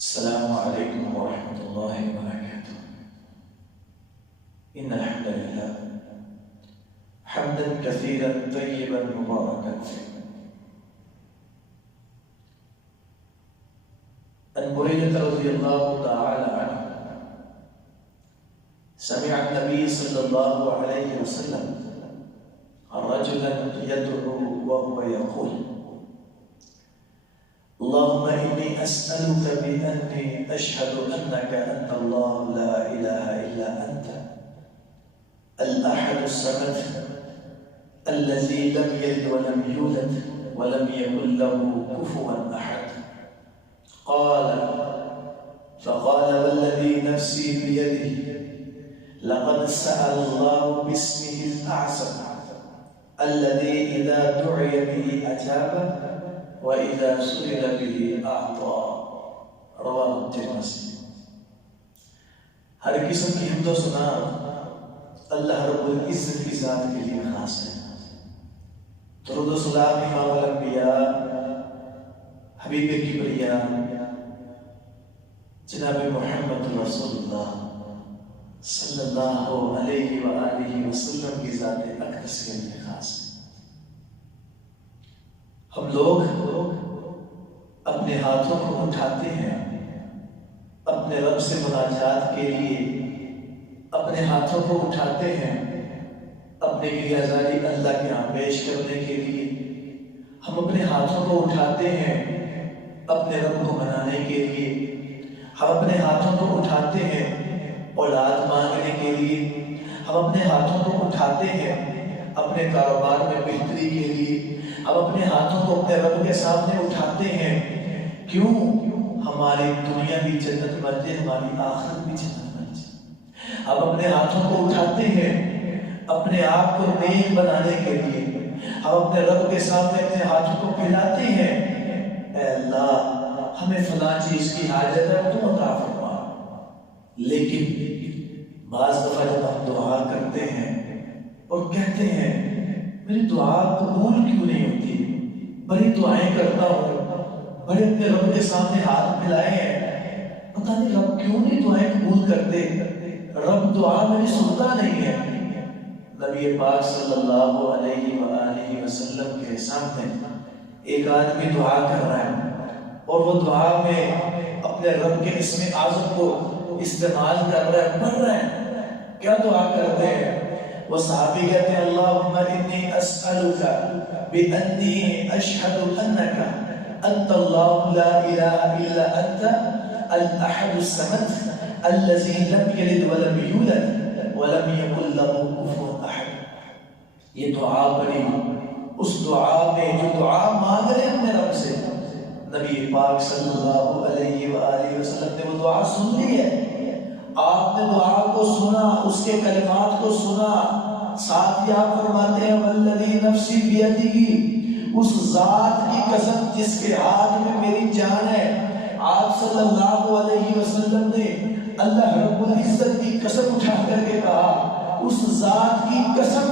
السلام عليكم ورحمة الله وبركاته. إن الحمد لله حمدا كثيرا طيبا مباركا فيه. عن بريدة رضي الله تعالى عنه سمع النبي صلى الله عليه وسلم رجلا يدعو وهو يقول: اللهم إني أسألك بأني أشهد أنك أنت الله لا إله إلا أنت الأحد الصمد الذي لم يلد ولم يولد ولم يكن له كفوا أحد. فقال والذي نفسي بيده لقد سأل الله باسمه الأعظم الذي إذا دعي به أجاب وَإِذَا سُئِلَ بِهِ أَعْطَى. رواہ الترمذی. ہر قسم کی حمد و ثنا اللہ رب العزت کی ذات کے لیے خاص ہے. درود و سلام امام الانبیاء حبیب کبریا جناب محمد رسول اللہ صلی اللہ علیہ وآلہ وسلم کی ذات اقدس کے لیے خاص ہے. ہم لوگ اپنے ہاتھوں کو اٹھاتے ہیں اپنے رب سے مناجات کے لیے، اپنے ہاتھوں کو اٹھاتے ہیں اپنے گریازاری اللہ کے ہاں پیش کرنے کے لیے، ہم اپنے ہاتھوں کو اٹھاتے ہیں اپنے رب کو منانے کے لیے، ہم اپنے ہاتھوں کو اٹھاتے ہیں اولاد مانگنے کے لیے، ہم اپنے ہاتھوں کو اٹھاتے ہیں اپنے کاروبار میں بہتری کے لیے، ہم اپنے ہاتھوں کو اپنے رب کے سامنے اٹھاتے ہیں. کیوں؟ ہماری دنیا بھی جنت بن جائے، ہماری آخرت بھی جنت بن جائے. ہم اپنے ہاتھوں کو اٹھاتے ہیں اپنے آپ کو نیک بنانے کے لیے، ہم اپنے رب کے سامنے اپنے ہاتھوں کو پھیلاتے ہیں: اے اللہ ہمیں فلاں چیز کی حاجت ہے تو عطا فرما. لیکن بعض دفعہ جب ہم دعا کرتے ہیں اور کہتے ہیں میری دعا قبول کیوں نہیں ہوتی، بڑی دعائیں کرتا ہوں، بڑے اپنے رب کے سامنے ہاتھ پھیلائے ہیں، پتہ نہیں رب کیوں نہیں دعائیں قبول کرتے، رب دعا میری سنتا نہیں ہے. نبی پاک صلی اللہ علیہ وآلہ وسلم کے سامنے ایک آدمی دعا کر رہا ہے اور وہ دعا میں اپنے رب کے اسم اعظم کو استعمال کر رہا ہے، پڑھ رہا ہے. کیا دعا کرتے ہیں؟ وہ صحابی کہتے ہیں: اللہم انی اسألک بأنی اشہد انک انت اللہ لا الہ الا انت الاحد الصمد الذی لم یلد ولم یولد ولم یکن لہ کفوا احد. یہ دعا پڑھی، اس دعا میں جو دعا مانگ رہے اپنے رب سے، نبی پاک صلی اللہ علیہ وآلہ وسلم نے وہ دعا سن لی ہے. آپ نے دعا کو سنا، اس کے کلمات کو سنا، ساتھ ہی آپ فرماتے ہیں والذی نفسی بیدہ، اس ذات کی قسم جس کے ہاتھ میں میری جان ہے. آپ صلی اللہ علیہ وسلم نے اللہ رب العزت کی قسم اٹھا کر کے کہا، اس ذات کی قسم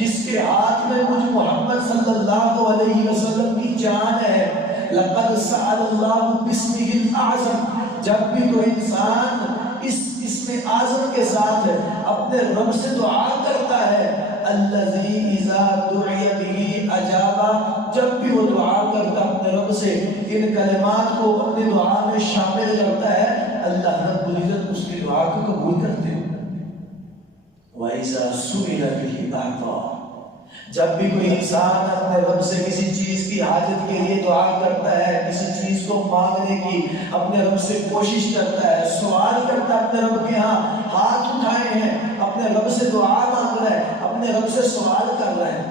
جس کے ہاتھ میں مجھ محمد صلی اللہ علیہ وسلم کی جان ہے، لقد سأل اللہ باسمہ الاعظم. جب بھی کوئی انسان اس اسم اعظم کے ساتھ اپنے رب سے دعا کرتا ہے، الذی اذا دعی بہ اجابہ، جب بھی وہ دعا کرتا اپنے رب سے ان کلمات کو اپنی دعا میں شامل کرتا ہے، اللہ رب العزت اس کی دعا کو قبول کرتے ہیں. وَإِذَا سُئِلَ بِهِ أَعْطَى. جب بھی کوئی انسان اپنے رب سے کسی چیز کی حاجت کے لیے دعا کرتا ہے، کسی چیز کو مانگنے کی اپنے رب سے کوشش کرتا ہے، سوال کرتا ہے اپنے رب کے ہاں، ہاتھ اٹھائے ہیں اپنے رب سے دعا مانگ رہا ہے، اپنے رب سے سوال کر رہا ہے،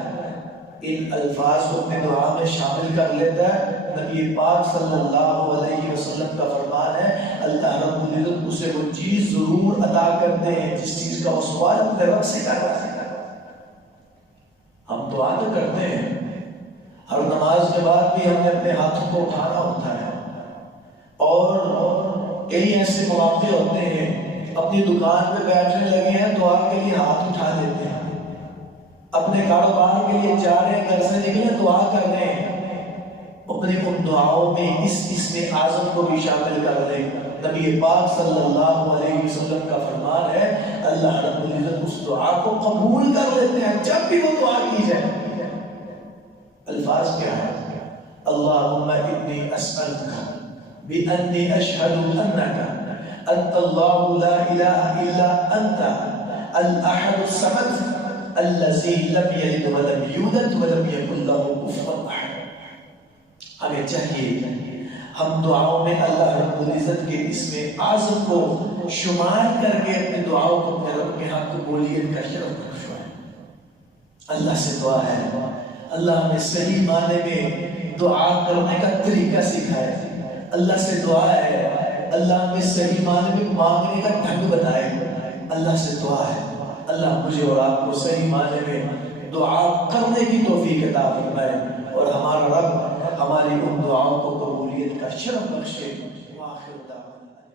ان الفاظ کو اپنے دعا میں شامل کر لیتا ہے. نبی پاک صلی اللہ علیہ وسلم کا فرمان ہے اللہ رب العزت اسے وہ چیز ضرور عطا کرتے ہیں جس چیز کا وہ سوال اپنے رب سے کر رہا ہے. ہم دعا تو کرتے ہیں، ہر نماز کے بعد بھی ہم نے اپنے ہاتھوں کو اٹھانا ہوتا ہے، اور کئی ایسے مواقع ہوتے ہیں اپنی دکان پہ بیٹھنے لگے ہیں، دعا کے لیے ہاتھ اٹھا لیتے ہیں، اپنے کاروبار کے لیے جا رہے ہیں، گھر سے نکلے دعا کر رہے ہیں، اپنے ان دعاؤں میں اس اسم اعظم کو بھی شامل کر لیں۔ نبی پاک صلی اللہ علیہ وسلم کا فرمان ہے اللہ رب العزت اس دعا کو قبول کر لیتے ہیں جب بھی وہ دعا کی جائے۔ الفاظ کیا ہے؟ اللہم انی اسألک بانی اشہد انک انت اللہ لا الہ الا انت الاحد الصمد الذی لم یلد ولم یولد ولم یکن لہ کفوا احد۔ ہمیں چاہیے ہم دعاؤں میں اللہ رب العزت کے اسم اعظم کو شمار کر کے اپنے دعاؤں کو اپنے رب کے ہاں قبولیت کا شرف بخشوائیں۔ اللہ سے دعا ہے اللہ ہمیں صحیح معنی میں دعا کرنے کا طریقہ سکھائے۔ اللہ سے دعا ہے اللہ ہمیں صحیح معنی میں مانگنے کا ڈھنگ بتائے۔ اللہ سے دعا ہے اللہ مجھے اور آپ کو صحیح معنی میں دعا کرنے کی توفیق عطا فرمائے اور ہمارا رب ہماری ان دعاؤں کو قبولیت کا شرف بخشے۔ وآخر دعوانا